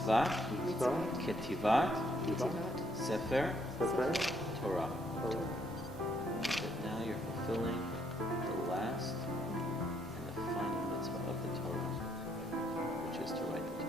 mitzvah, ketivat, Sofer, Torah. But now you're fulfilling the last and the final mitzvah of the Torah, which is to write the Torah.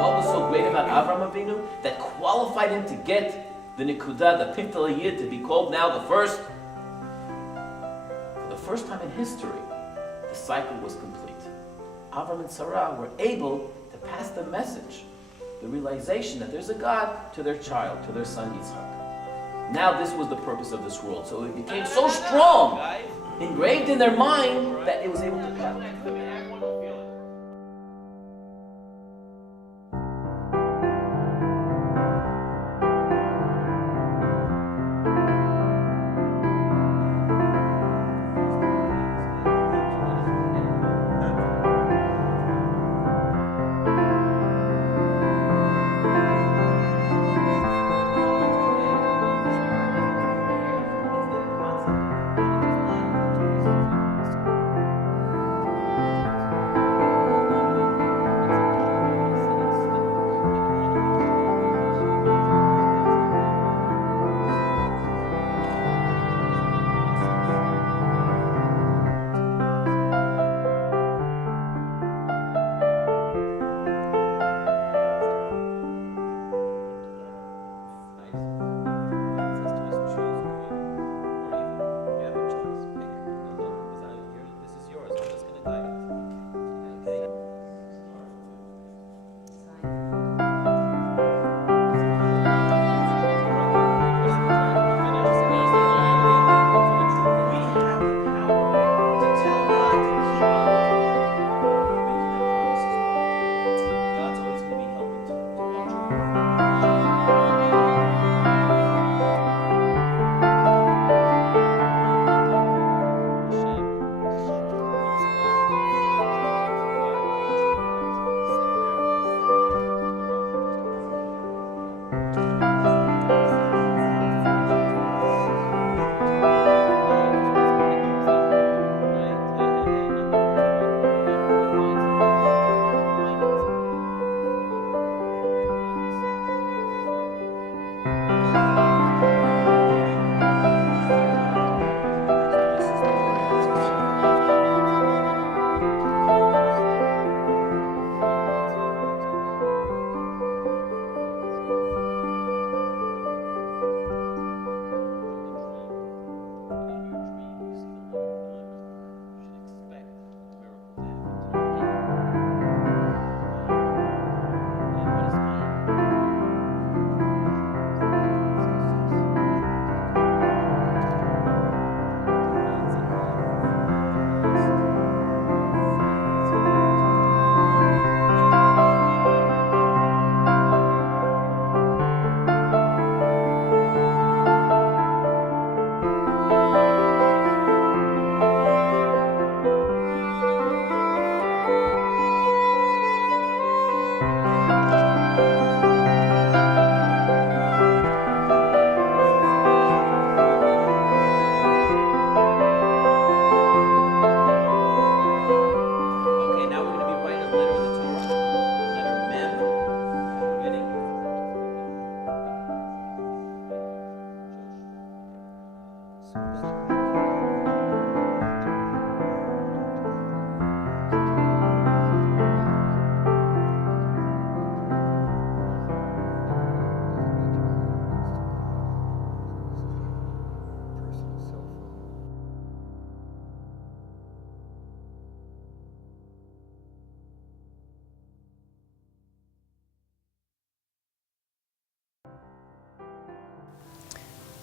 What was so great about Avraham Avinu that qualified him to get the Nikudah, the Piftal Yid, to be called now the first? For the first time in history, the cycle was complete. Avram and Sarah were able to pass the message, the realization that there's a God, to their child, to their son Yitzchak. Now this was the purpose of this world. So it became so strong, engraved in their mind, that it was able to pass.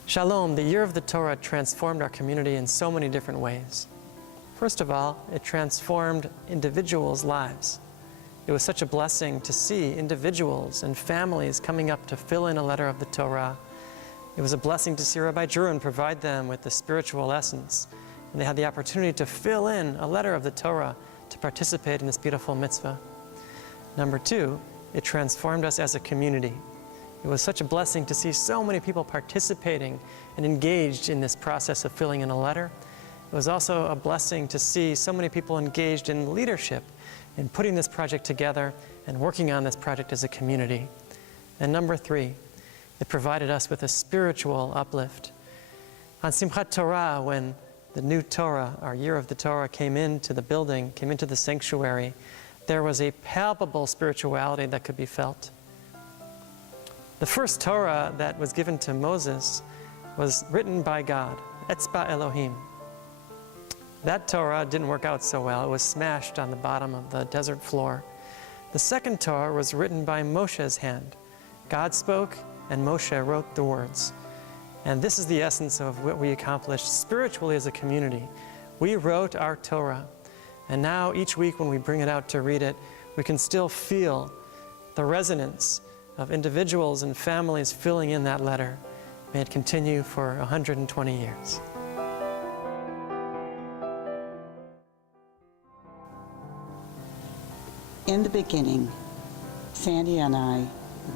Shalom, the Year of the Torah transformed our community in so many different ways. First of all, it transformed individuals' lives. It was such a blessing to see individuals and families coming up to fill in a letter of the Torah. It was a blessing to see Rabbi Jurun provide them with the spiritual essence. And they had the opportunity to fill in a letter of the Torah to participate in this beautiful mitzvah. Number two, it transformed us as a community. It was such a blessing to see so many people participating and engaged in this process of filling in a letter. It was also a blessing to see so many people engaged in leadership in putting this project together and working on this project as a community. And number three, it provided us with a spiritual uplift. On Simchat Torah, when the new Torah, our year of the Torah, came into the building, came into the sanctuary, there was a palpable spirituality that could be felt. The first Torah that was given to Moses was written by God, Etzba Elohim. That Torah didn't work out so well. It was smashed on the bottom of the desert floor. The second Torah was written by Moshe's hand. God spoke, and Moshe wrote the words. And this is the essence of what we accomplished spiritually as a community. We wrote our Torah, and now each week when we bring it out to read it, we can still feel the resonance of individuals and families filling in that letter. May it continue for 120 years. In the beginning, Sandy and I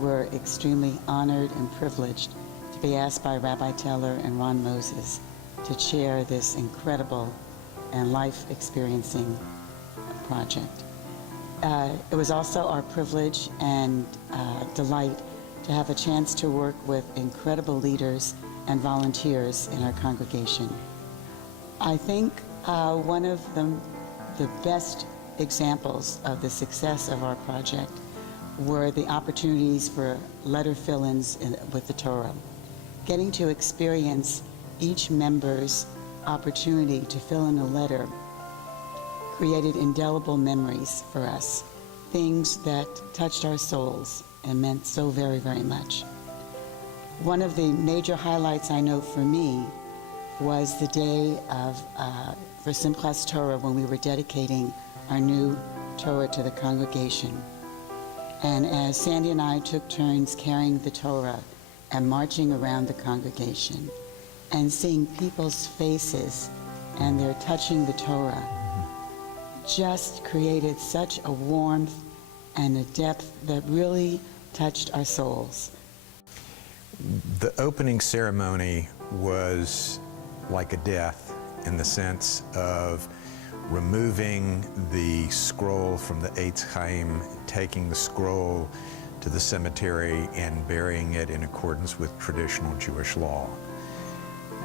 were extremely honored and privileged to be asked by Rabbi Teller and Ron Moses to chair this incredible and life-experiencing project. It was also our privilege and delight to have a chance to work with incredible leaders and volunteers in our congregation. I think one of the best examples of the success of our project were the opportunities for letter fill-ins with the Torah. Getting to experience each member's opportunity to fill in a letter created indelible memories for us, things that touched our souls and meant so very, very much. One of the major highlights I know for me was the day for Simchas Torah, when we were dedicating our new Torah to the congregation. And as Sandy and I took turns carrying the Torah and marching around the congregation and seeing people's faces and their touching the Torah just created such a warmth and a depth that really touched our souls. The opening ceremony was like a death in the sense of removing the scroll from the Eitz Chaim, taking the scroll to the cemetery and burying it in accordance with traditional Jewish law.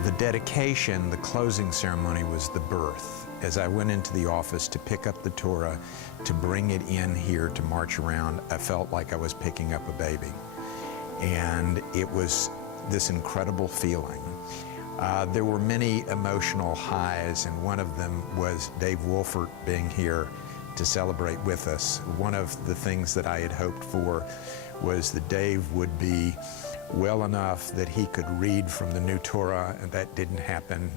The dedication, the closing ceremony, was the birth. As I went into the office to pick up the Torah, to bring it in here to march around, I felt like I was picking up a baby. And it was this incredible feeling. There were many emotional highs, and one of them was Dave Wolfert being here to celebrate with us. One of the things that I had hoped for was that Dave would be well enough that he could read from the new Torah, and that didn't happen.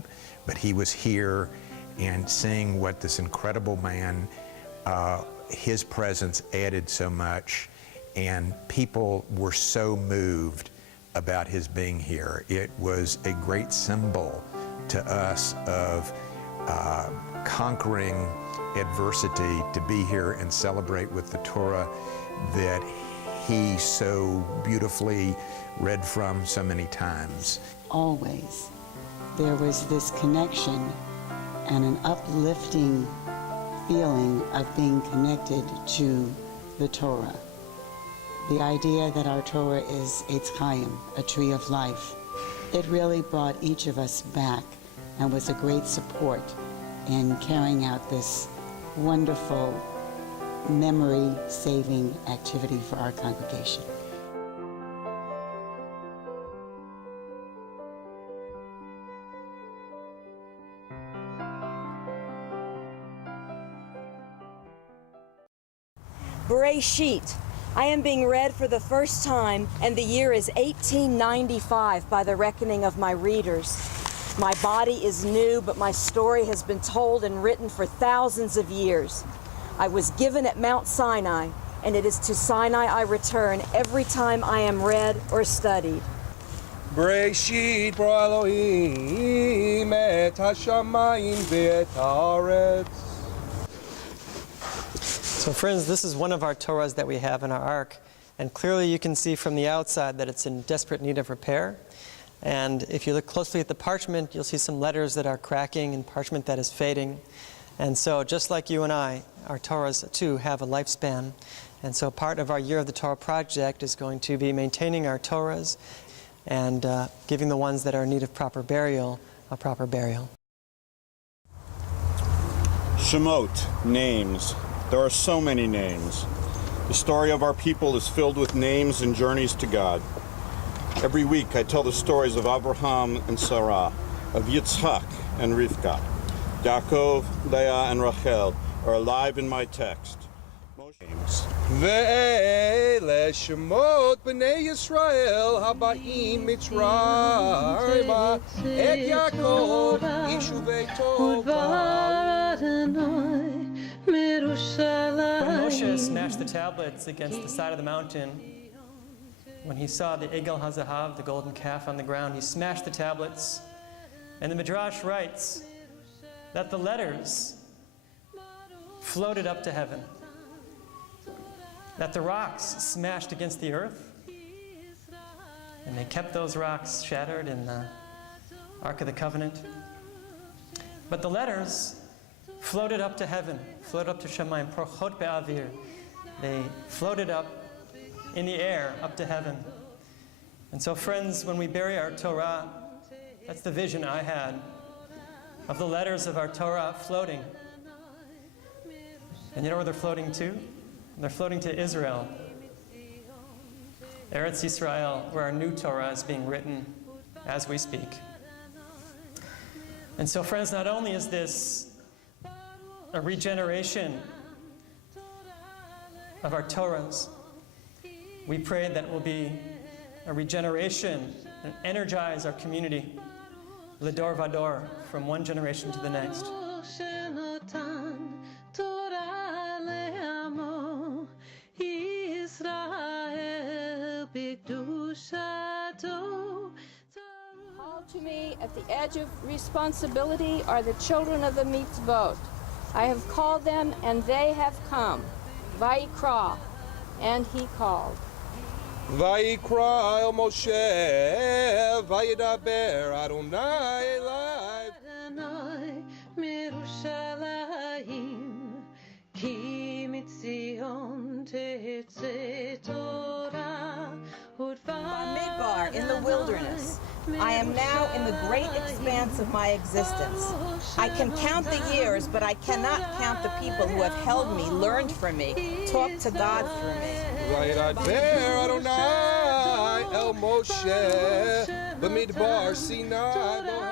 But he was here, and seeing what this incredible man, his presence added so much, and people were so moved about his being here. It was a great symbol to us of conquering adversity, to be here and celebrate with the Torah that he so beautifully read from so many times. Always, there was this connection and an uplifting feeling of being connected to the Torah. The idea that our Torah is Eitz Chaim, a tree of life, it really brought each of us back and was a great support in carrying out this wonderful memory-saving activity for our congregation. Bereshit. I am being read for the first time, and the year is 1895 by the reckoning of my readers. My body is new, but my story has been told and written for thousands of years. I was given at Mount Sinai, and it is to Sinai I return every time I am read or studied. Bereshit bara Elohim et hashamayim ve'et haaretz. So friends, this is one of our Torahs that we have in our ark, and clearly you can see from the outside that it's in desperate need of repair. And if you look closely at the parchment, you'll see some letters that are cracking and parchment that is fading. And so just like you and I, our Torahs too have a lifespan. And so part of our Year of the Torah project is going to be maintaining our Torahs and giving the ones that are in need of proper burial a proper burial. Shemot, names. There are so many names. The story of our people is filled with names and journeys to God. Every week I tell the stories of Abraham and Sarah, of Yitzhak and Rivka. Yaakov, Leah, and Rachel are alive in my text. Names. Ve'ele shemot b'nei Yisrael haba'im mitzrayma et Yaakov yishuvei tova. When Moshe smashed the tablets against the side of the mountain, when he saw the Egel HaZahav, the golden calf, on the ground, he smashed the tablets. And the Midrash writes that the letters floated up to heaven, that the rocks smashed against the earth, and they kept those rocks shattered in the Ark of the Covenant. But the letters floated up to heaven, floated up to Shemayim, Prochot be'avir. They floated up in the air, up to heaven. And so friends, when we bury our Torah, that's the vision I had of the letters of our Torah floating. And you know where they're floating to? They're floating to Israel, Eretz Yisrael, where our new Torah is being written as we speak. And so friends, not only is this a regeneration of our Torahs, we pray that it will be a regeneration and energize our community, L'dor Vador, from one generation to the next. Called to me at the edge of responsibility are the children of the mitzvot. I have called them, and they have come. Vayikra, and he called. Vayikra el Moshe, vayidaber Adonai elai. Adonai mirushalayim, ki mitzion tetzeh Torah. Bamidbar, in the wilderness. I am now in the great expanse of my existence. I can count the years, but I cannot count the people who have held me, learned from me, talked to God through me. Vayidaber Adonai el Moshe, b'midbar Sinai.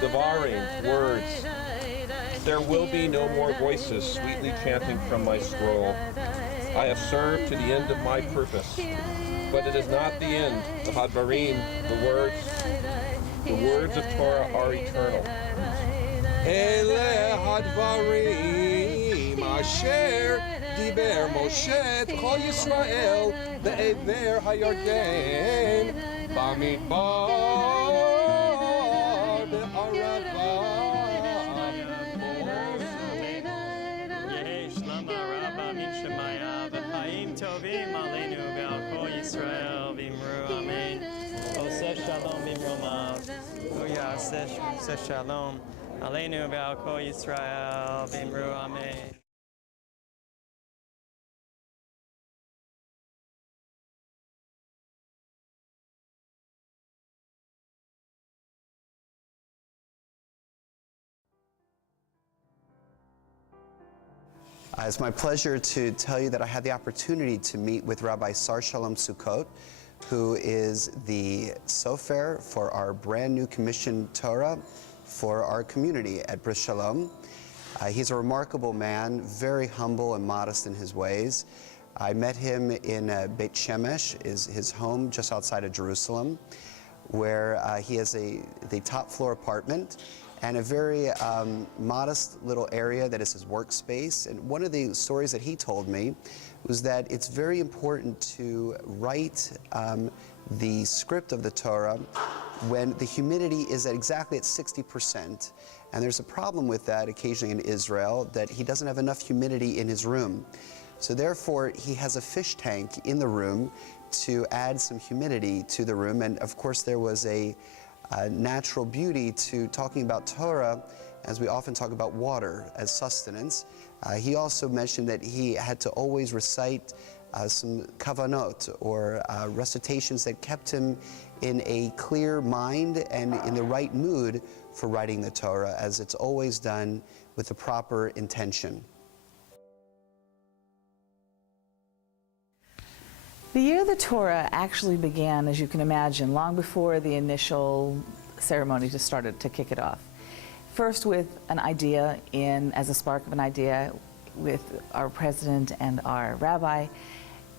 Devarim, words. There will be no more voices sweetly chanting from my scroll. I have served to the end of my purpose, but it is not the end. The Hadvarim, the words of Torah are eternal. Ele Hadvarim asher diber Moshe Kol Yisrael be'ever hayarden bamidbar. Shalom, Aleinu ve'al kol Yisrael v'imru amen. It's my pleasure to tell you that I had the opportunity to meet with Rabbi Sar Shalom Sukkot, who is the Sofer for our brand new commissioned Torah for our community at Brith Shalom. He's a remarkable man, very humble and modest in his ways. I met him in Beit Shemesh, is his home just outside of Jerusalem, where he has the top floor apartment and a very modest little area that is his workspace. And one of the stories that he told me was that it's very important to write the script of the Torah when the humidity is exactly at 60%. And there's a problem with that occasionally in Israel, that he doesn't have enough humidity in his room. So therefore, he has a fish tank in the room to add some humidity to the room. And of course, there was a natural beauty to talking about Torah, as we often talk about water as sustenance. He also mentioned that he had to always recite some kavanot, or recitations that kept him in a clear mind and in the right mood for writing the Torah, as it's always done with the proper intention. The year of the Torah actually began, as you can imagine, long before the initial ceremony just started to kick it off. First with an idea as a spark of an idea with our president and our rabbi,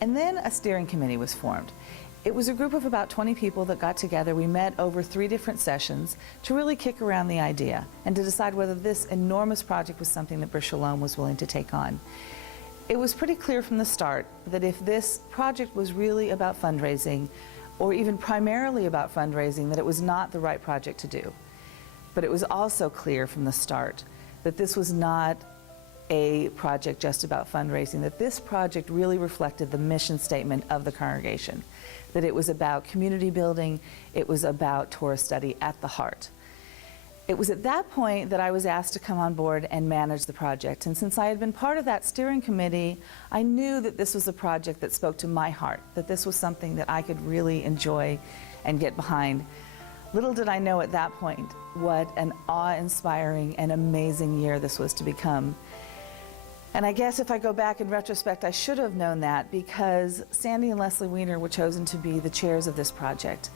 and then a steering committee was formed. It was a group of about 20 people that got together. We met over 3 different sessions to really kick around the idea and to decide whether this enormous project was something that Brith Shalom was willing to take on. It was pretty clear from the start that if this project was really about fundraising, or even primarily about fundraising, that it was not the right project to do. But it was also clear from the start that this was not a project just about fundraising, that this project really reflected the mission statement of the congregation, that it was about community building, it was about Torah study at the heart. It was at that point that I was asked to come on board and manage the project. And since I had been part of that steering committee, I knew that this was a project that spoke to my heart, that this was something that I could really enjoy and get behind. Little did I know at that point what an awe-inspiring and amazing year this was to become. And I guess if I go back in retrospect, I should have known that, because Sandy and Leslie Weiner were chosen to be the chairs of this project.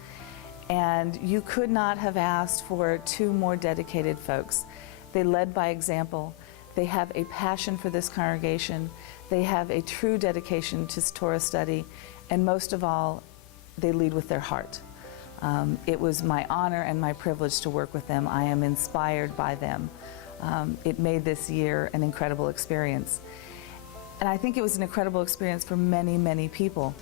And you could not have asked for 2 more dedicated folks. They led by example. They have a passion for this congregation. They have a true dedication to Torah study. And most of all, they lead with their heart. It was my honor and my privilege to work with them. I am inspired by them. It made this year an incredible experience. And I think it was an incredible experience for many, many people.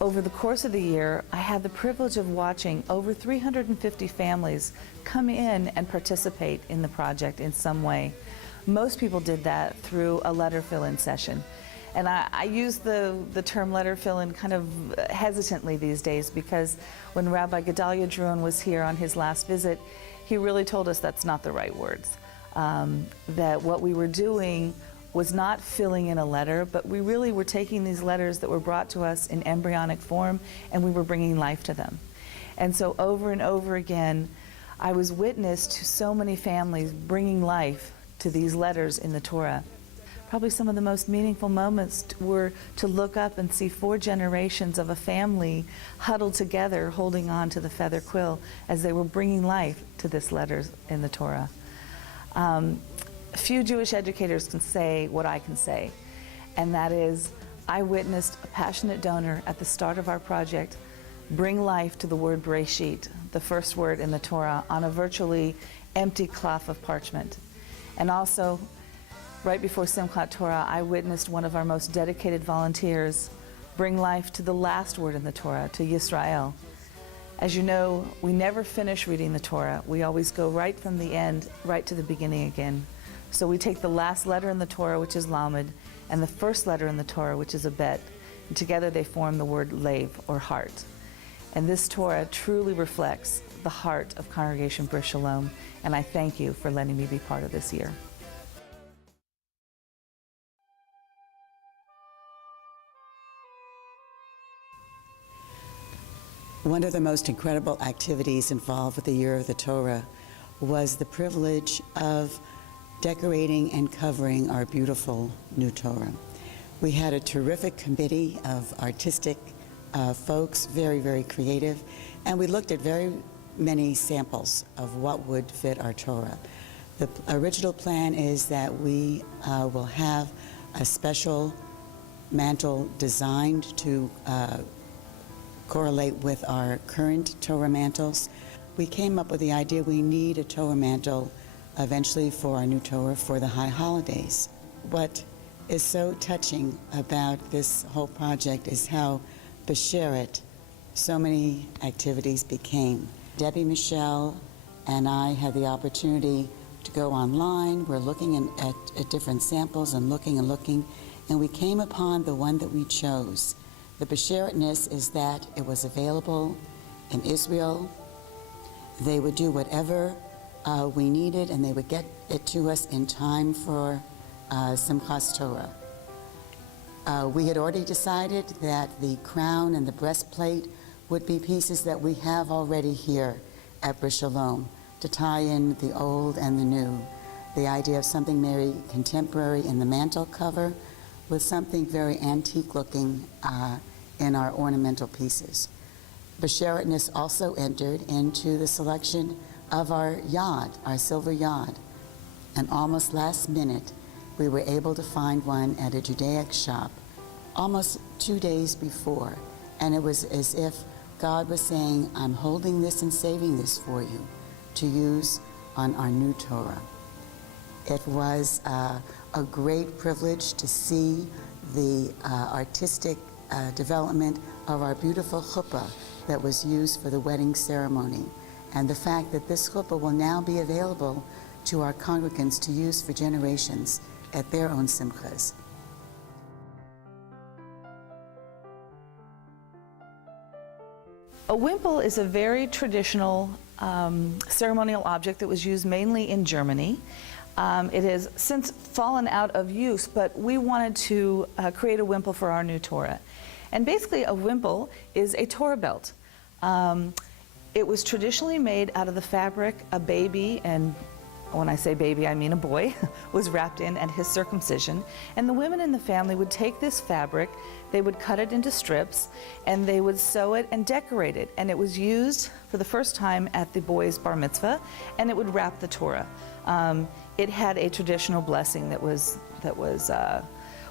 Over the course of the year, I had the privilege of watching over 350 families come in and participate in the project in some way. Most people did that through a letter fill-in session. And I use the term letter fill-in kind of hesitantly these days, because when Rabbi Gedalia Druin was here on his last visit, he really told us that's not the right words. That what we were doing was not filling in a letter, but we really were taking these letters that were brought to us in embryonic form, and we were bringing life to them. And so over and over again, I was witness to so many families bringing life to these letters in the Torah. Probably some of the most meaningful moments were to look up and see 4 generations of a family huddled together, holding on to the feather quill as they were bringing life to this letters in the Torah. Few Jewish educators can say what I can say, and that is, I witnessed a passionate donor at the start of our project bring life to the word Bereshit, the first word in the Torah, on a virtually empty cloth of parchment. And also, right before Simchat Torah, I witnessed one of our most dedicated volunteers bring life to the last word in the Torah, to Yisrael. As you know, we never finish reading the Torah. We always go right from the end, right to the beginning again. So we take the last letter in the Torah, which is Lamed, and the first letter in the Torah, which is a Bet, and together they form the word Lev, or heart. And this Torah truly reflects the heart of Congregation Brith Shalom, and I thank you for letting me be part of this year. One of the most incredible activities involved with the Year of the Torah was the privilege of decorating and covering our beautiful new Torah. We had a terrific committee of artistic folks, very, very creative, and we looked at very many samples of what would fit our Torah. The original plan is that we will have a special mantle designed to correlate with our current Torah mantles. We came up with the idea we need a Torah mantle eventually for our new Torah for the high holidays. What is so touching about this whole project is how besheret so many activities became. Debbie, Michelle, and I had the opportunity to go online. We're looking at different samples and looking, and we came upon the one that we chose. The besheretness is that it was available in Israel. They would do whatever we needed, and they would get it to us in time for Simchas Torah. We had already decided that the crown and the breastplate would be pieces that we have already here at Brith Shalom to tie in the old and the new. The idea of something very contemporary in the mantle cover with something very antique looking in our ornamental pieces. Besheretness also entered into the selection of our yad, our silver yad. And almost last minute, we were able to find one at a Judaic shop almost 2 days before. And it was as if God was saying, I'm holding this and saving this for you to use on our new Torah. It was a great privilege to see the artistic development of our beautiful chuppah that was used for the wedding ceremony, and the fact that this chuppah will now be available to our congregants to use for generations at their own simchas. A wimple is a very traditional ceremonial object that was used mainly in Germany. It has since fallen out of use, but we wanted to create a wimple for our new Torah. And basically a wimple is a Torah belt. It was traditionally made out of the fabric a baby, and when I say baby I mean a boy, was wrapped in at his circumcision. And the women in the family would take this fabric, they would cut it into strips, and they would sew it and decorate it. And it was used for the first time at the boy's bar mitzvah, and it would wrap the Torah. It had a traditional blessing that was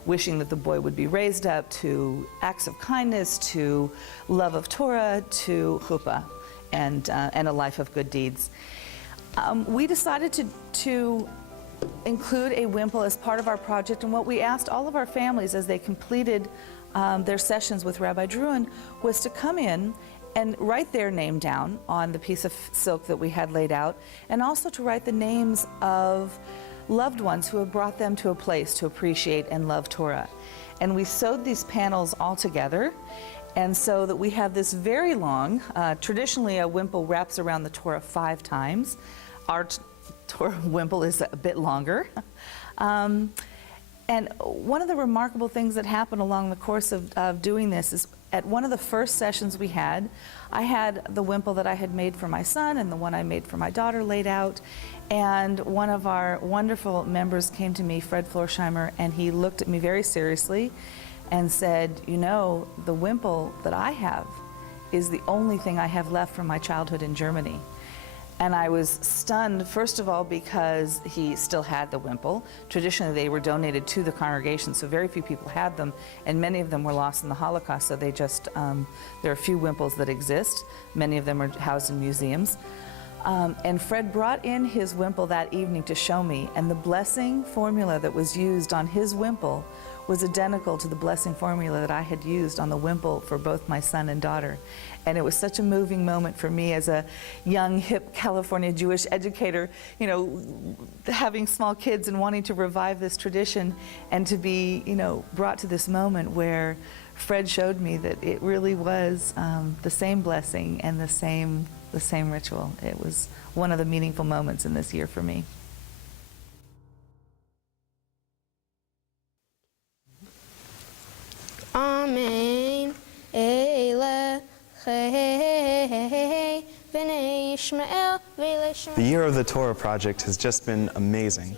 wishing that the boy would be raised up to acts of kindness, to love of Torah, to chuppah, and a life of good deeds. We decided to include a wimple as part of our project, and what we asked all of our families as they completed their sessions with Rabbi Druin was to come in and write their name down on the piece of silk that we had laid out, and also to write the names of loved ones who have brought them to a place to appreciate and love Torah. And we sewed these panels all together, and so that we have this very long, traditionally a wimple wraps around the Torah 5 times. Our Torah wimple is a bit longer. And one of the remarkable things that happened along the course of doing this is at one of the first sessions we had, I had the wimple that I had made for my son and the one I made for my daughter laid out. And one of our wonderful members came to me, Fred Florsheimer, and he looked at me very seriously and said, you know, the wimple that I have is the only thing I have left from my childhood in Germany. And I was stunned, first of all, because he still had the wimple. Traditionally, they were donated to the congregation, so very few people had them, and many of them were lost in the Holocaust, so they just, there are a few wimples that exist. Many of them are housed in museums. And Fred brought in his wimple that evening to show me, and the blessing formula that was used on his wimple was identical to the blessing formula that I had used on the wimple for both my son and daughter. And it was such a moving moment for me as a young, hip California Jewish educator, you know, having small kids and wanting to revive this tradition, and to be, you know, brought to this moment where Fred showed me that it really was the same blessing and the same ritual. It was one of the meaningful moments in this year for me. Amen. The Year of the Torah Project has just been amazing.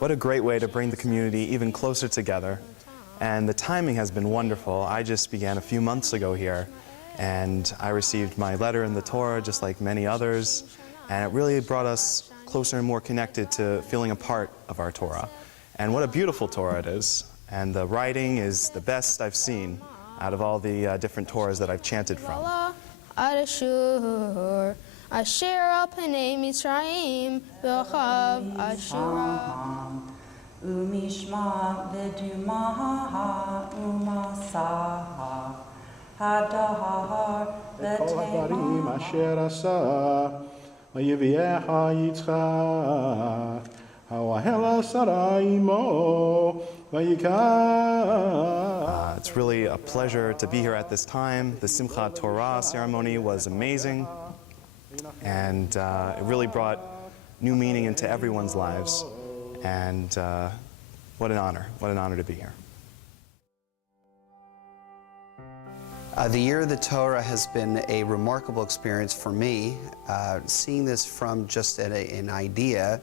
What a great way to bring the community even closer together. And the timing has been wonderful. I just began a few months ago here, and I received my letter in the Torah just like many others, and it really brought us closer and more connected to feeling a part of our Torah. And what a beautiful Torah it is. And the writing is the best I've seen out of all the different Torahs that I've chanted from. Asher al Panei Mitzrayim v'chav Ashura Umishma v'duma umasaha hadahar Kol hadarim asher asa v'yivyecha Yitzchak ha'ohel Sarah imo v'yikach. It's really a pleasure to be here at this time. The Simchat Torah ceremony was amazing, and it really brought new meaning into everyone's lives. And what an honor to be here. The Year of the Torah has been a remarkable experience for me. Seeing this from just an idea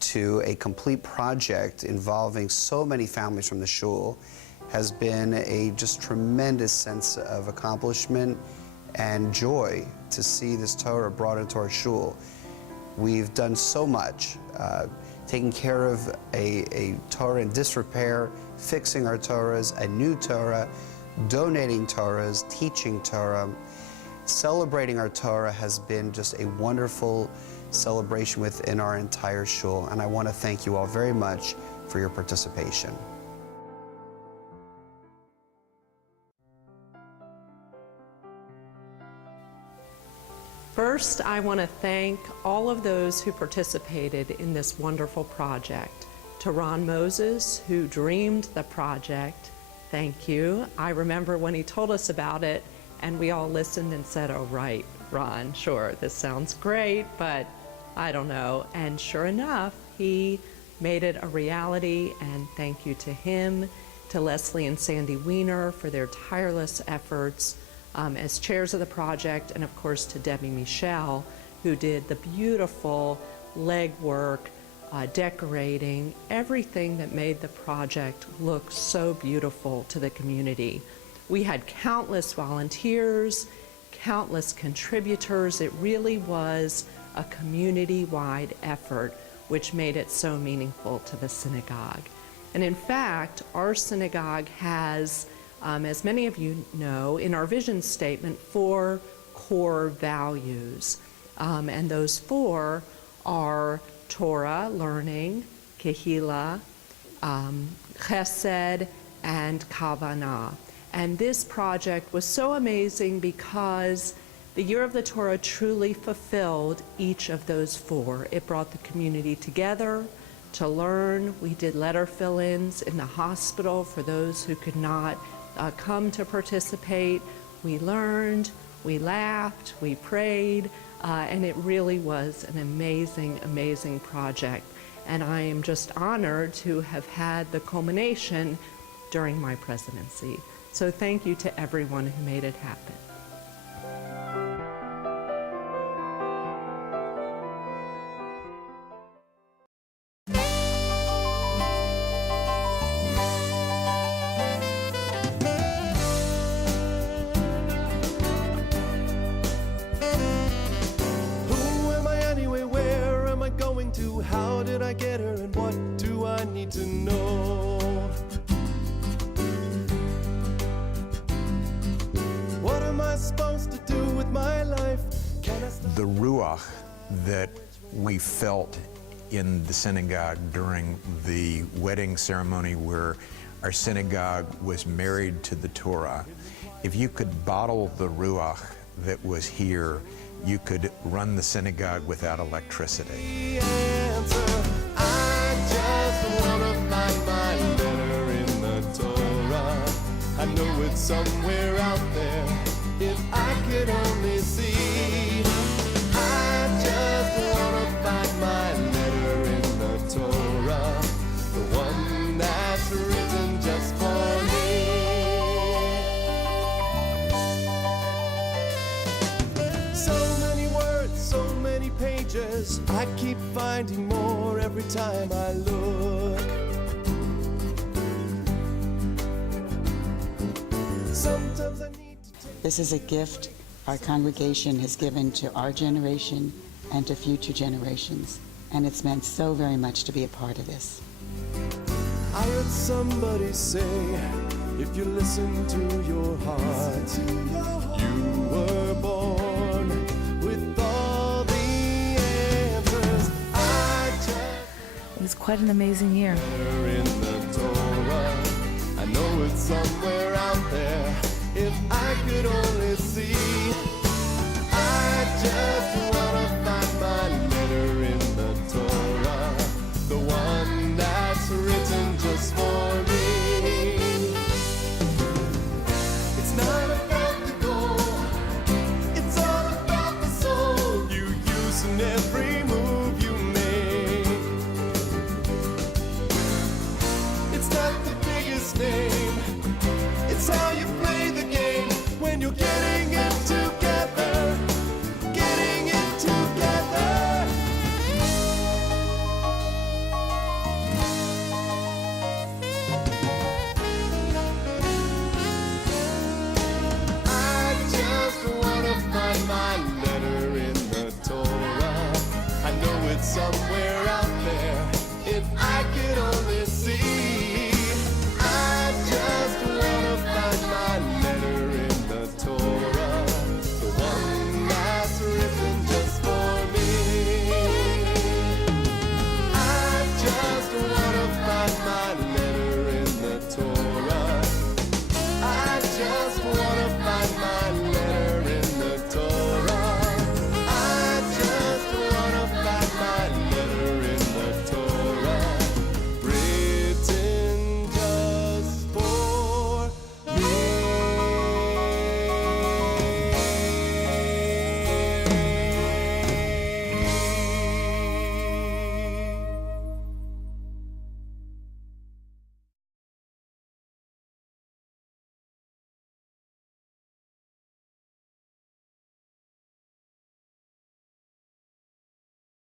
to a complete project involving so many families from the shul has been a just tremendous sense of accomplishment and joy to see this Torah brought into our shul. We've done so much, taking care of a Torah in disrepair, fixing our Torahs, a new Torah, donating Torahs, teaching Torah. Celebrating our Torah has been just a wonderful celebration within our entire shul, and I want to thank you all very much for your participation. First, I want to thank all of those who participated in this wonderful project. To Ron Moses, who dreamed the project, thank you. I remember when he told us about it, and we all listened and said, oh, right, Ron, sure, this sounds great, but I don't know. And sure enough, he made it a reality, and thank you to him, to Leslie and Sandy Weiner for their tireless efforts as chairs of the project, and of course to Debbie Michelle, who did the beautiful legwork, decorating, everything that made the project look so beautiful to the community. We had countless volunteers, countless contributors. It really was a community-wide effort, which made it so meaningful to the synagogue. And in fact, our synagogue has, as many of you know, in our vision statement, 4 core values. And those 4 are Torah, learning, Kehila, Chesed, and Kavanah. And this project was so amazing because the Year of the Torah truly fulfilled each of those 4. It brought the community together to learn. We did letter fill-ins in the hospital for those who could not come to participate. We learned, we laughed, we prayed, and it really was an amazing, amazing project. And I am just honored to have had the culmination during my presidency. So thank you to everyone who made it happen. How did I get her, and what do I need to know? What am I supposed to do with my life? The ruach that we felt in the synagogue during the wedding ceremony where our synagogue was married to the Torah, if you could bottle the ruach that was here, you could run the synagogue without electricity. I just wanna find my letter in the Torah. I know it's somewhere out there, if I could only see. I just wanna find my letter in the Torah, the one that's written just for me. So many words, so many pages, I keep finding more every time I look. Sometimes I need to take... This is a gift our congregation has given to our generation and to future generations, and it's meant so very much to be a part of this. I heard somebody say, if you listen to your heart, you were born with all the answers. It was quite an amazing year. In the Torah, I know it's somewhere out there, if I could only see. I just wanna find my letter in the Torah, the one that's written just for me. It's not about the goal, it's all about the soul you use in every move you make. It's not the biggest name, it's how you play the game when you're getting it together, getting it together. I just wanna find my letter in the Torah. I know it's somewhere